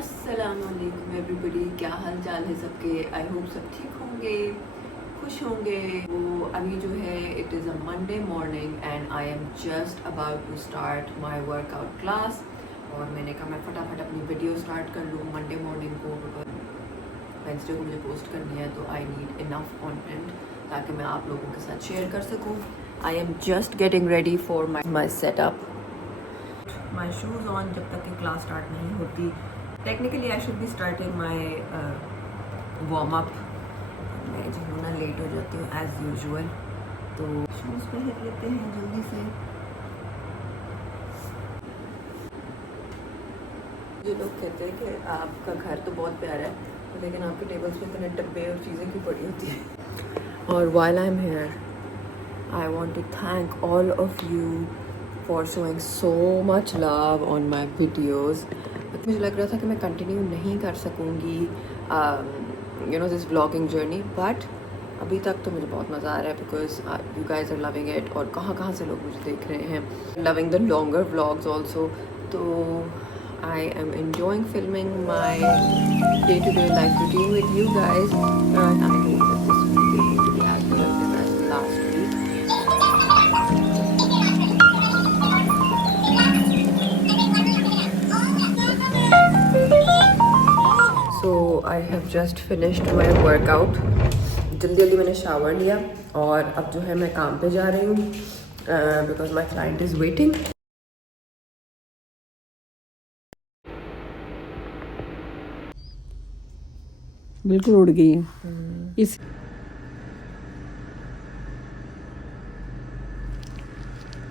अस्सलामुअलैकुम एवरीबडी, क्या हाल चाल है सबके। आई होप सब ठीक होंगे, खुश होंगे। वो अभी जो है it is a Monday morning and I am just about to start my workout class. और मैंने कहा मैं फटाफट अपनी वीडियो स्टार्ट कर लूँ मंडे मॉर्निंग को, बिकॉज वेंसडे को मुझे पोस्ट करनी है, तो आई नीड इनफ कंटेंट ताकि मैं आप लोगों के साथ शेयर कर सकूँ। आई am just getting ready for my setup, my shoes on जब तक कि क्लास स्टार्ट नहीं होती। Technically I should be starting my warm up. मैं जो हूँ ना लेट हो जाती हूँ एज़ यूजुअल, तो शूज़ पहन लेते हैं जल्दी से। जो लोग कहते हैं कि आपका घर तो बहुत प्यारा है, तो लेकिन आपके टेबल्स पे इतने डब्बे और चीज़ें क्यों पड़ी होती हैं। और while I'm here, I want to thank all of you for showing so much love on my videos. मुझे लग रहा था कि मैं कंटिन्यू नहीं कर सकूँगी दिस व्लॉगिंग जर्नी, बट अभी तक तो मुझे बहुत मज़ा आ रहा है because you guys are loving it. और कहाँ कहाँ से लोग मुझे देख रहे हैं, loving the longer vlogs also. तो I am enjoying filming my day-to-day life routine with you guys, and I hope that this video will be as productive as last week. So I have just finished my workout. जल्दी जल्दी मैंने shower लिया और अब जो है मैं काम पे जा रही हूँ because my client is waiting. बिल्कुल उड़ गई है इस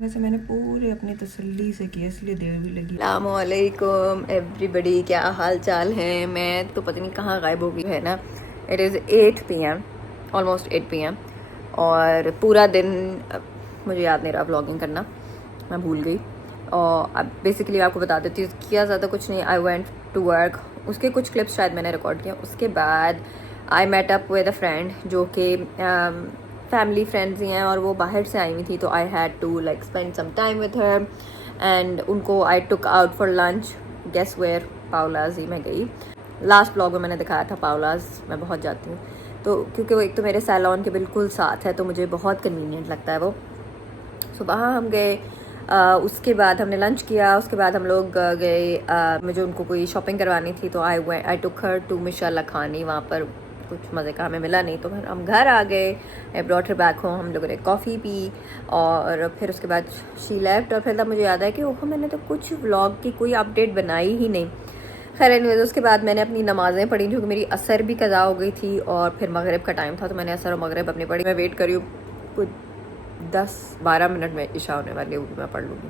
वैसे मैंने पूरे अपनी तसल्ली से किया, इसलिए देर भी लगी। अस्सलामुअलैकुम एवरीबडी, क्या हाल चाल है। मैं तो पता नहीं कहाँ गायब हो गई है ना। It is 8 PM, almost 8 PM, और पूरा दिन मुझे याद नहीं रहा व्लॉगिंग करना, मैं भूल गई। और अब बेसिकली आपको बता देती हूँ, किया ज़्यादा कुछ नहीं। आई वेंट टू वर्क, उसके कुछ क्लिप्स शायद मैंने रिकॉर्ड किया। उसके बाद I met up with a friend जो कि फैमिली फ्रेंड्स ही हैं, और वो बाहर से आई हुई थी, तो I had to like spend some time with her and उनको I took out for lunch. Guess where? Paola's ही मैं गई। लास्ट ब्लॉग में मैंने दिखाया था पाओलाज मैं बहुत जाती हूँ, तो क्योंकि वो एक तो मेरे सैलॉन के बिल्कुल साथ है, तो मुझे बहुत कन्वीनियंट लगता है वो। सो वहाँ हम गए, उसके बाद हमने लंच किया। उसके बाद हम लोग गए, मुझे उनको कोई शॉपिंग करवानी थी, तो आई टुक हर टू मिशाला खानी। वहाँ पर कुछ मज़े का हमें मिला नहीं, तो फिर हम घर आ गए। I brought her back home. हम लोगों ने कॉफ़ी पी और फिर उसके बाद शी लेफ्ट। और फिर तब मुझे याद आया कि ओह, मैंने तो कुछ व्लॉग की कोई अपडेट बनाई ही नहीं। खैर एनीवेज, उसके बाद मैंने अपनी नमाज़ें पढ़ी, जो कि मेरी असर भी कज़ा हो गई थी, और फिर मगरिब का टाइम था, तो मैंने असर और मगरिब अपनी पढ़ी। मैं वेट करी हूँ, कुछ 10-12 मिनट में इशा होने वाली है, मैं पढ़ लूँगी।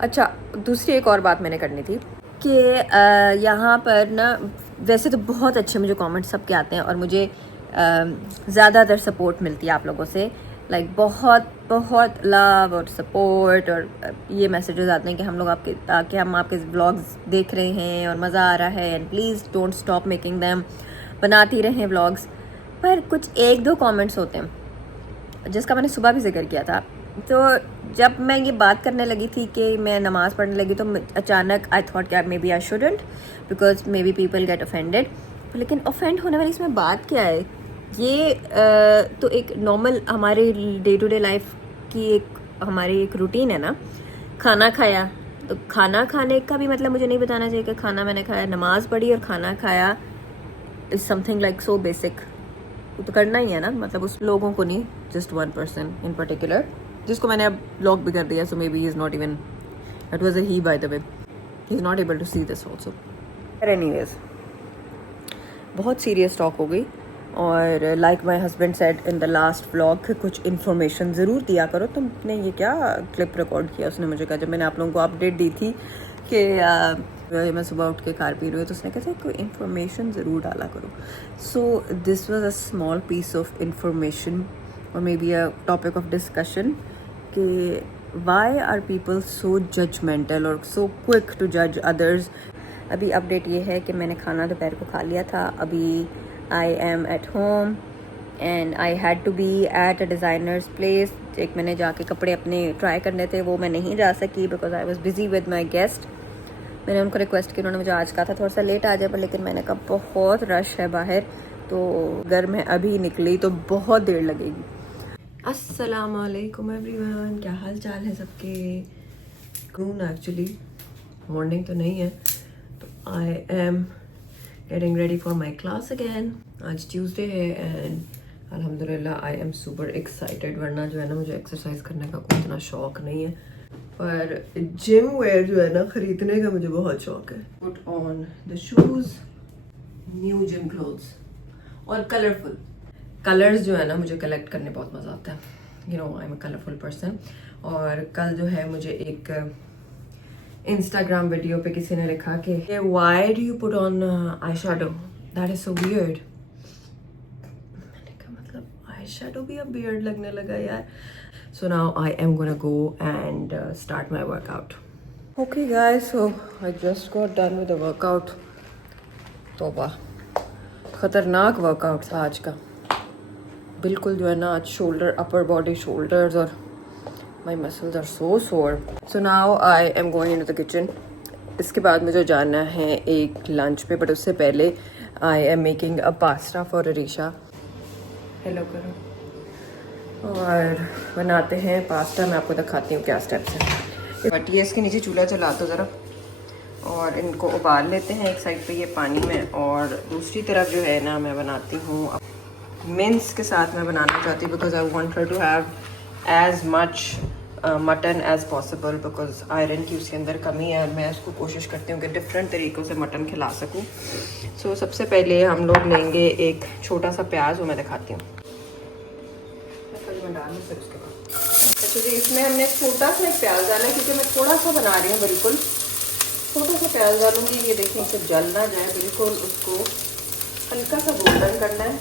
अच्छा, दूसरी एक और बात मैंने करनी थी कि यहाँ पर ना वैसे तो बहुत अच्छे मुझे कमेंट्स सबके आते हैं, और मुझे ज़्यादातर सपोर्ट मिलती है आप लोगों से। लाइक बहुत बहुत लव और सपोर्ट, और ये मैसेजेस आते हैं कि हम लोग आपके व्लॉग्स देख रहे हैं और मज़ा आ रहा है, and please don't stop making them, बनाती रहें व्लॉग्स। पर कुछ एक दो कमेंट्स होते हैं जिसका मैंने सुबह भी जिक्र किया था। तो जब मैं ये बात करने लगी थी कि मैं नमाज़ पढ़ने लगी, तो अचानक आई थॉट कि maybe I shouldn't, because maybe people get offended. लेकिन ऑफेंड होने वाली इसमें बात क्या है? ये तो एक नॉर्मल हमारे डे टू डे लाइफ की हमारी एक रूटीन है ना। खाना खाया, तो खाना खाने का भी मतलब मुझे नहीं बताना चाहिए कि खाना मैंने खाया। नमाज़ पढ़ी और खाना खाया is something like so basic, तो करना ही है ना। मतलब उस लोगों को नहीं, just one person in particular, जिसको मैंने अब ब्लॉक भी कर दिया। So maybe he is not even, that was a he by the way, he is not able to see this also. Anyways, बहुत सीरियस टॉक हो गई। और like my husband said in the last vlog, कुछ information ज़रूर दिया करो। तुमने ये क्या क्लिप रिकॉर्ड किया? उसने मुझे कहा, जब मैंने आप लोगों को अपडेट दी थी कि मैं सुबह उठ के कार पी रही हूँ तो उसने कहा कोई इन्फॉर्मेशन ज़रूर डाला करो. So this was a small piece of information और maybe a topic of discussion कि why are people so judgmental और सो क्विक टू जज अदर्स. अभी अपडेट ये है कि मैंने खाना दोपहर को खा लिया था. अभी I am at home and I had to be at a designer's place. एक मैंने जाके कपड़े अपने ट्राई करने थे, वो मैं नहीं जा सकी because I was busy with my guest. मैंने उनको रिक्वेस्ट की, उन्होंने मुझे आज कहा था थोड़ा सा लेट आ जाए, पर लेकिन मैंने कहा बहुत रश है बाहर, तो अगर मैं अभी निकली तो बहुत देर लगेगी. अस्सलाम वालेकुम एवरीवन, क्या हाल चाल है सबके? कून एक्चुअली मॉर्निंग तो नहीं है, तो I am getting ready for my class again. आज ट्यूसडे है एंड अल्हम्दुलिल्लाह आई एम सुपर एक्साइटेड. वरना जो है ना मुझे एक्सरसाइज करने का कोई इतना शौक नहीं है, पर जिम वेयर जो है ना खरीदने का मुझे बहुत शौक है. Put on the shoes, new gym clothes और कलरफुल कलर्स जो है ना मुझे कलेक्ट करने बहुत मज़ा आता है. You know I am a colourful person. और कल जो है मुझे एक इंस्टाग्राम वीडियो पे किसी ने लिखा कि why do you put on eye shadow, that is so weird. मैंने कहा मतलब आई शैडो भी अब वियर्ड लगने लगा यार. So now I am gonna go and start my workout. Okay guys, so I just got done with the workout. तौबा, खतरनाक वर्कआउट था आज का. बिल्कुल जो है ना आज शोल्डर, अपर बॉडी शोल्डर्स और my muscles are so sore. So now I am going into the kitchen. इसके बाद मुझे जाना है एक लंच पे, बट उससे पहले I am making a pasta for Arisha. Hello करो. और बनाते हैं पास्ता. मैं आपको दिखाती हूँ क्या स्टेप्स हैं. बट ये इसके नीचे चूल्हा चला दो ज़रा और इनको उबाल लेते हैं एक साइड पे ये पानी में, और दूसरी तरफ जो है ना मैं बनाती हूँ मिन्स के साथ. मैं बनाना चाहती हूँ because I want her to have as much mutton as possible, because iron की उसके अंदर कमी है और मैं उसको कोशिश करती हूँ कि डिफरेंट तरीक़ों से मटन खिला सकूँ. सो सबसे पहले हम लोग लेंगे एक छोटा सा प्याज, वो मैं दिखाती हूँ. फिर उसके बाद अच्छा जी इसमें हमने छोटा सा एक प्याज डाला है, क्योंकि मैं थोड़ा सा बना रही हूँ, बिल्कुल छोटा सा प्याज डालूंगी. ये देखें इसे जल ना जाए, बिल्कुल उसको हल्का सा गोल्डन करना है.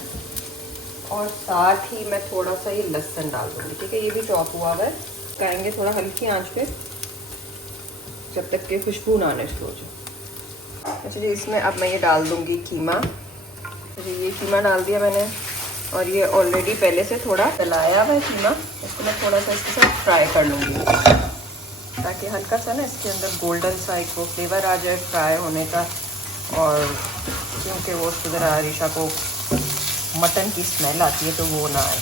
और साथ ही मैं थोड़ा सा ये लहसुन डाल दूँगी. ठीक है, ये भी चॉप हुआ हुआ है. पकाएंगे थोड़ा हल्की आंच पे जब तक कि खुशबू ना आने शुरू हो जाए. अच्छा जी इसमें अब मैं ये डाल दूँगी कीमा. जी ये कीमा डाल दिया मैंने, और ये ऑलरेडी पहले से थोड़ा जलाया हुआ है कीमा. इसको मैं थोड़ा सा इसके साथ फ्राई कर लूँगी ताकि हल्का सा ना इसके अंदर गोल्डन सा एक वो फ्लेवर आ जाए फ्राई होने का. और क्योंकि वो ज़रा अरीशा को मटन की स्मेल आती है तो वो ना आए.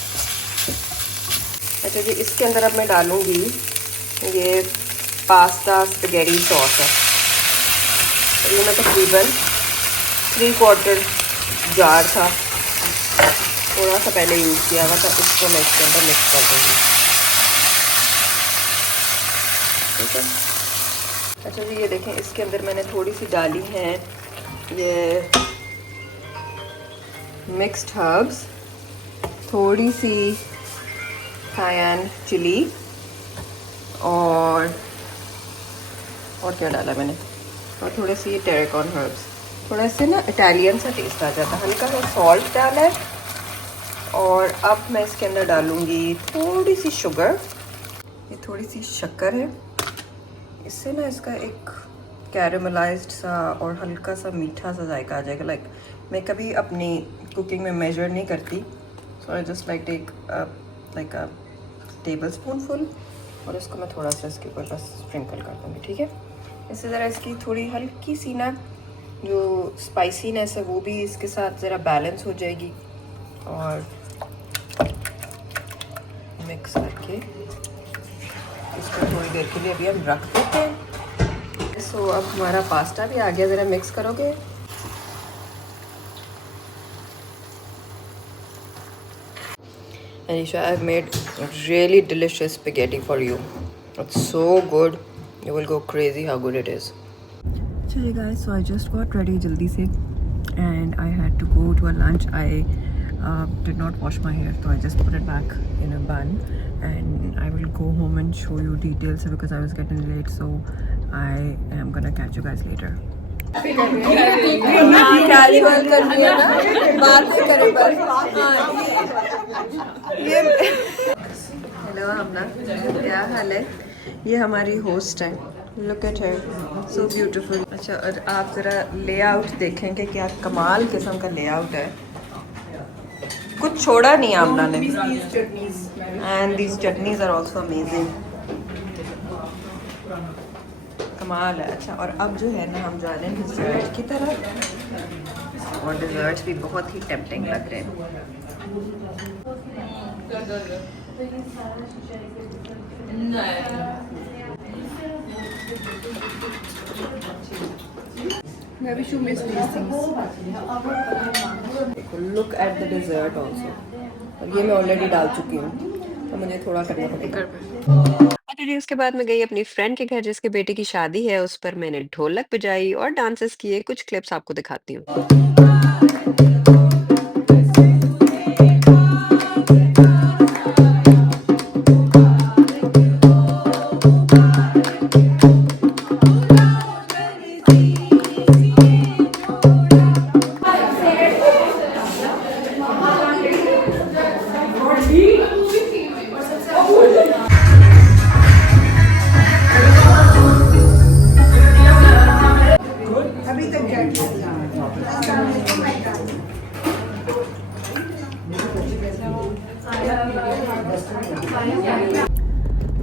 अच्छा जी इसके अंदर अब मैं डालूँगी ये पास्ता स्पैगेटी सॉस है. और ये मैं तकरीबन 3/4 जार था, थोड़ा सा पहले यूज़ किया हुआ था, इसको मैं इसके अंदर मिक्स कर दूँगी. ठीक है. अच्छा जी ये देखें इसके अंदर मैंने थोड़ी सी डाली हैं ये मिक्स्ड हर्ब्स, थोड़ी सी कायन चिली और क्या डाला मैंने, और थोड़े से ये टेरिकॉन हर्ब्स. थोड़ा से ना इटालियन सा टेस्ट आ जाता है. हल्का सा सॉल्ट डाला है. और अब मैं इसके अंदर डालूँगी थोड़ी सी शुगर. ये थोड़ी सी शक्कर है. इससे ना इसका एक कैरेमलाइज्ड सा और हल्का सा मीठा सा जायका आ जाएगा. लाइक मैं कभी अपनी कुकिंग में मेजर नहीं करती, so I just like take like a tablespoon full, और इसको मैं थोड़ा सा इसके ऊपर बस स्प्रिंकल कर दूँगी. ठीक है. इससे ज़रा इसकी थोड़ी हल्की सी ना जो स्पाइसीनेस है वो भी इसके साथ ज़रा बैलेंस हो जाएगी. और मिक्स करके इसको थोड़ी देर के लिए अभी हम रख देते हैं. सो अब हमारा पास्ता भी आ गया. ज़रा मिक्स करोगे. Anisha, I've made really delicious spaghetti for you. It's so good. You will go crazy how good it is. Chale guys, so I just got ready jaldi se and I had to go to a lunch. I did not wash my hair, so I just put it back in a bun, and I will go home and show you details because I was getting late, so I am gonna catch you guys later. Casual कर दिया ना, बात नहीं करें बस। ये hello हमना, क्या हाल है? ये हमारी होस्ट है, look at her, so beautiful. अच्छा, और आप ज़रा लेआउट देखेंगे, क्या कमाल किस्म का लेआउट है, कुछ छोड़ा नहीं आमना ने। And these chutneys are also amazing, कमाल है। अच्छा, और अब जो है ना, हम जा रहे हैं डिज़र्ट की तरफ, और डिज़र्ट्स भी बहुत ही टेम्पटिंग लग रहे हैं। Maybe should miss these things. Look at the dessert also. और ये मैं ऑलरेडी डाल चुकी हूँ, तो मुझे थोड़ा करना पड़ेगा। सैटरडे उसके बाद मैं गई अपनी फ्रेंड के घर जिसके बेटे की शादी है। उस पर मैंने ढोलक बजाई और डांसेस किए। कुछ क्लिप्स आपको दिखाती हूँ।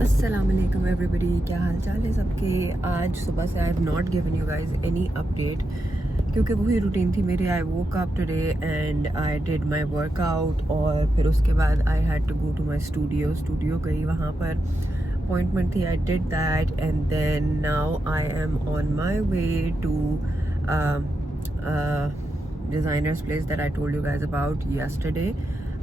अस्सलाम वालेकुम एवरीबॉडी, क्या हाल चाल है सबके? आज सुबह से I have not given you guys any update, क्योंकि वही रूटीन थी मेरी। I woke up today and I did my workout, और फिर उसके बाद I had to go to my studio गई, वहाँ पर अपॉइंटमेंट थी, I did that, and then now I am on my way to designer's place that I told you guys about yesterday.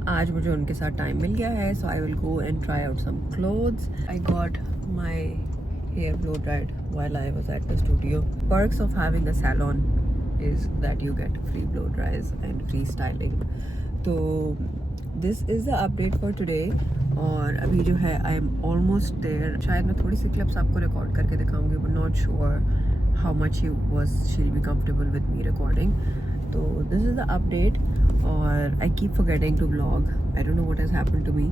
आज मुझे उनके साथ टाइम मिल गया है, so I will go and try out some clothes. I got my hair blow dried while I was at the studio. Perks of having a salon is that you get free blow dries and free styling. तो this is the update for today. और अभी जो है I am almost there. शायद मैं थोड़ी सी clips आपको record करके दिखाऊंगी, but not sure how much she'll be comfortable with me recording. तो this is the update, और I keep forgetting to vlog. I don't know what has happened to me.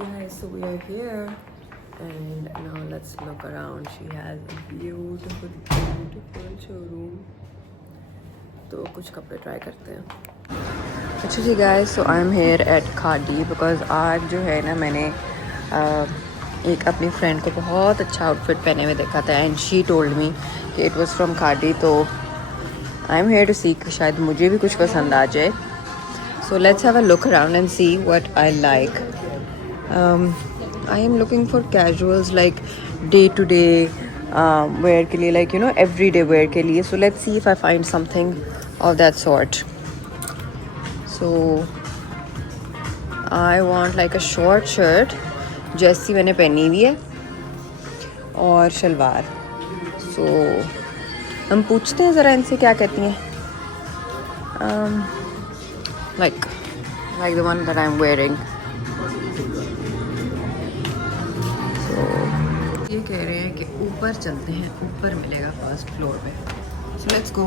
Guys, so we are here, and now let's look around. She has a beautiful showroom. तो कुछ कपड़े try करते हैं। अच्छा जी guys, so I am here at Khaadi because आज जो है ना, मैंने एक अपनी फ्रेंड को बहुत अच्छा आउटफिट पहने हुए देखा था, एंड शी टोल्ड मी कि इट वाज फ्रॉम खादी। तो आई एम हेयर टू सी कि शायद मुझे भी कुछ पसंद आ जाए। So let's have a look around and see what I like. I am looking for casuals like day to day wear के लिए, like you know everyday wear के लिए. So let's see if I find something of that sort. So I want like a short shirt जैसी मैंने पहनी हुई है, और शलवार। So हम पूछते हैं ज़रा इनसे क्या कहती हैं। Like the one that I'm wearing. ये कह रहे हैं कि ऊपर चलते हैं, ऊपर मिलेगा फर्स्ट फ्लोर पे। So let's go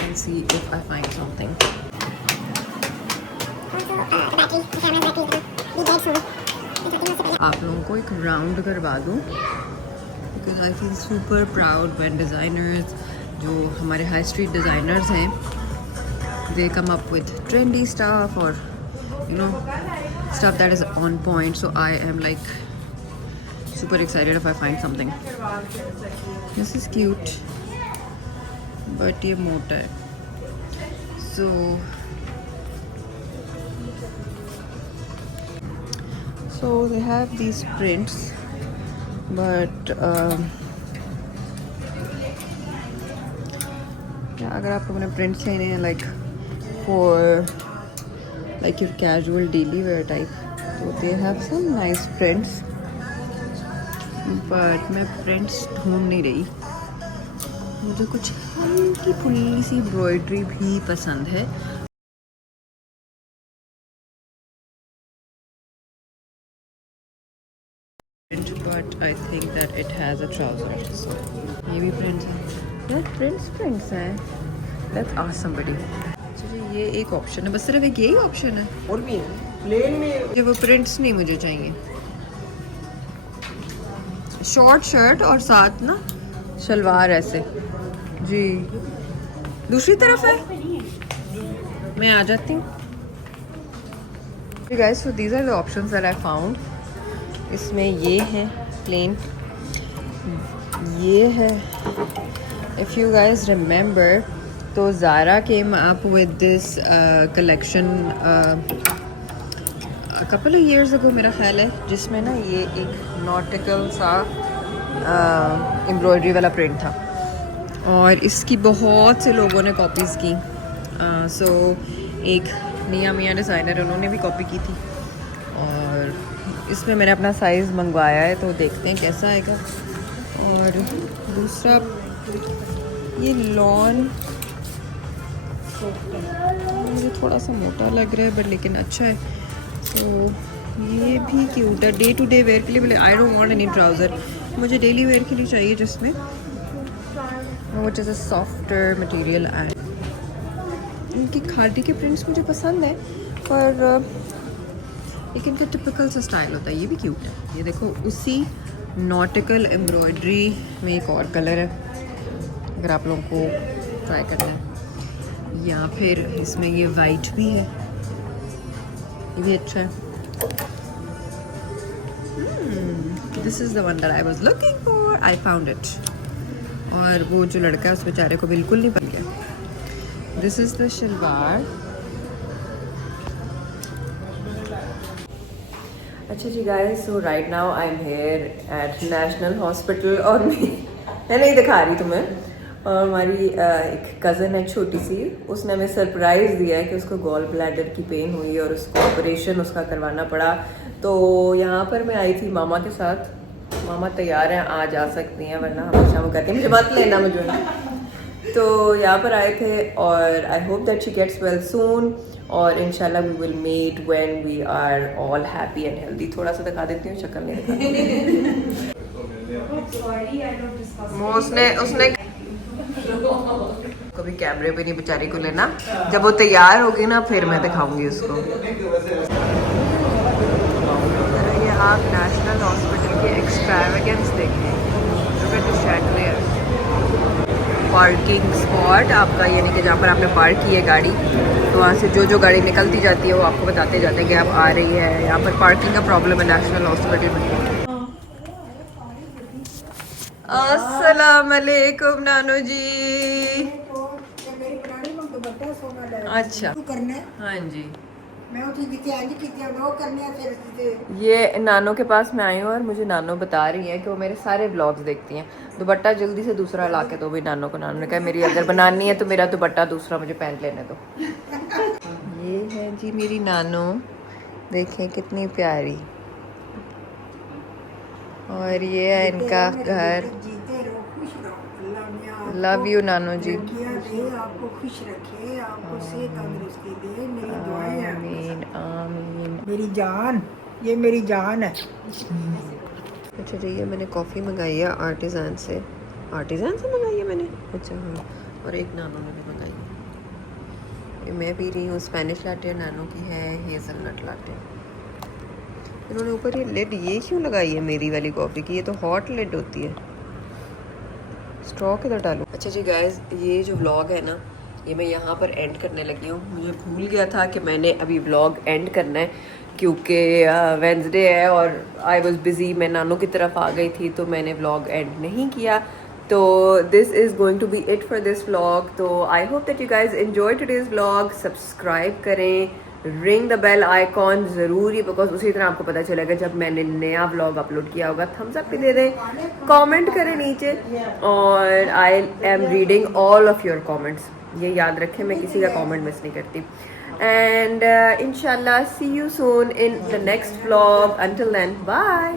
and see if I find something. आप लोगों को एक राउंड करवा दूँ, because I feel super proud when designers, जो हमारे हाई स्ट्रीट डिज़ाइनर्स हैं, they come up with trendy stuff और you know stuff that is on point. So I am like super excited if I find something. This is cute, but ये मोटा है. So they have these prints, but अगर आप लोगों ने prints लेने हैं like for like your casual daily wear type, so they have some nice prints. But मैं प्रिंट्स ढूंढ नहीं रही, मुझे कुछ हल्की फुल्की सी एम्ब्रॉयडरी भी पसंद है. Print but I think that it has a trouser. सो ये भी प्रिंट्स हैं यार, प्रिंट्स हैं. दैट्स ऑसम बड़ी. चलिए ये एक ऑप्शन है, बस सिर्फ एक यही ऑप्शन है. और भी है प्लेन में. ये वो प्रिंट्स नहीं मुझे चाहिए. शॉर्ट शर्ट और साथ ना शलवार ऐसे जी. दूसरी तरफ है, मैं आ जाती हूँ. Guys so these are the options that I found. इसमें ये है प्लेन, ये है. इफ़ यू गाइस रिमेंबर तो Zara came up with this collection couple of years ago मेरा ख्याल है, जिसमें ना ये एक नॉटिकल सा एम्ब्रॉयडरी वाला प्रिंट था और इसकी बहुत से लोगों ने कॉपीज़ की. सो एक निया मियाँ डिज़ाइनर उन्होंने भी कॉपी की थी और इसमें मैंने अपना साइज़ मंगवाया है, तो देखते हैं कैसा आएगा. और दूसरा ये लॉन मुझे थोड़ा सा मोटा लग रहा है बट लेकिन अच्छा है. तो ये भी क्यूट है डे टू डे वेयर के लिए. बोले I don't want any trouser, मुझे डेली वेयर के लिए चाहिए जिसमें which is a softer material. And इनकी खादी के प्रिंट्स मुझे पसंद है पर एक इनका टिपिकल सा स्टाइल होता है. ये भी क्यूट है. ये देखो उसी नॉटिकल एम्ब्रॉयडरी में एक और कलर है अगर आप लोगों को ट्राई करना है. या फिर इसमें ये वाइट भी है, ये भी अच्छा है. This is the one that I was looking for. I found it. और वो जो लड़का है उस बेचारे को बिल्कुल नहीं बन गया. This is the shalwar. अच्छा जी guys, so right now I am here at national hospital. और मैं नहीं दिखा रही तुम्हें. और हमारी एक कज़न है छोटी सी, उसने हमें सरप्राइज़ दिया है कि उसको गॉल ब्लैडर की पेन हुई और उसको ऑपरेशन उसका करवाना पड़ा. तो यहाँ पर मैं आई थी मामा के साथ. मामा तैयार हैं, आ जा सकती हैं, वरना हमेशा वो कहती हैं मुझे मत लेना मुझे. तो यहाँ पर आए थे और I hope that she gets well soon. और इंशाल्लाह we will meet when we are all happy and healthy. थोड़ा सा दिखा देती हूँ, शक्ल नहीं दिखा. उसने कभी कैमरे पे नहीं बेचारी को लेना. जब वो तैयार होगी ना फिर मैं दिखाऊंगी उसको. ये आप नेशनल हॉस्पिटल के एक्सट्रावेगेंस देखें. पार्किंग स्पॉट आपका, यानी कि जहाँ पर आपने पार्क की है गाड़ी, तो वहाँ से जो गाड़ी निकलती जाती है वो आपको बताते जाते हैं कि आप आ रही है. यहाँ पर पार्किंग का प्रॉब्लम है नेशनल हॉस्पिटल में. अस्सलाम वालेकुम नानू जी. अच्छा हाँ जी. ये नानो के पास मैं आई हूँ और मुझे नानो बता रही है कि वो मेरे सारे व्लॉग्स देखती हैं. दुपट्टा जल्दी से दूसरा ला के दो भी नानो को. नानो ने कहा मेरी अगर बनानी है तो मेरा दुपट्टा दूसरा मुझे पहन लेने दो. ये है जी मेरी नानो, देखें कितनी प्यारी. और ये है इनका घर. लव यू नानो जी. आपको खुश रखे, आपको सेहत तंदुरुस्ती दे. मेरी दुआएं हैं. आमीन आमीन. मेरी जान, ये मेरी जान है. अच्छा जी, ये मैंने कॉफ़ी मंगाई है आर्टिज़ान से. आर्टिज़ान से मंगाई है मैंने. अच्छा हाँ. और एक नानो ने भी मंगाई है. ये मैं पी रही हूँ स्पेनिश लाटे. नानो की है हेज़लनट लाटे. इन्होंने ऊपर ये लिड ये क्यों लगाई है मेरी वाली कॉफ़ी की? ये तो हॉट लिड होती है. स्ट्रॉ किधर डालूँ? अच्छा जी गाइस, ये जो व्लॉग है ना ये मैं यहाँ पर एंड करने लगी हूँ. मुझे भूल गया था कि मैंने अभी व्लॉग एंड करना है क्योंकि वेंसडे है और आई वॉज बिज़ी. मैं नानू की तरफ आ गई थी तो मैंने व्लॉग एंड नहीं किया. तो this is going to be it for this vlog. तो I hope that you guys enjoy today's vlog. Subscribe करें, रिंग द बेल आइकॉन ज़रूरी, बिकॉज उसी तरह आपको पता चलेगा जब मैंने नया व्लॉग अपलोड किया होगा. थम्स अप भी दे दें, कमेंट करें नीचे. और I am reading all of your comments. ये याद रखें, मैं किसी का कमेंट मिस नहीं करती. एंड इंशाल्लाह see you soon in the next vlog. Until then bye.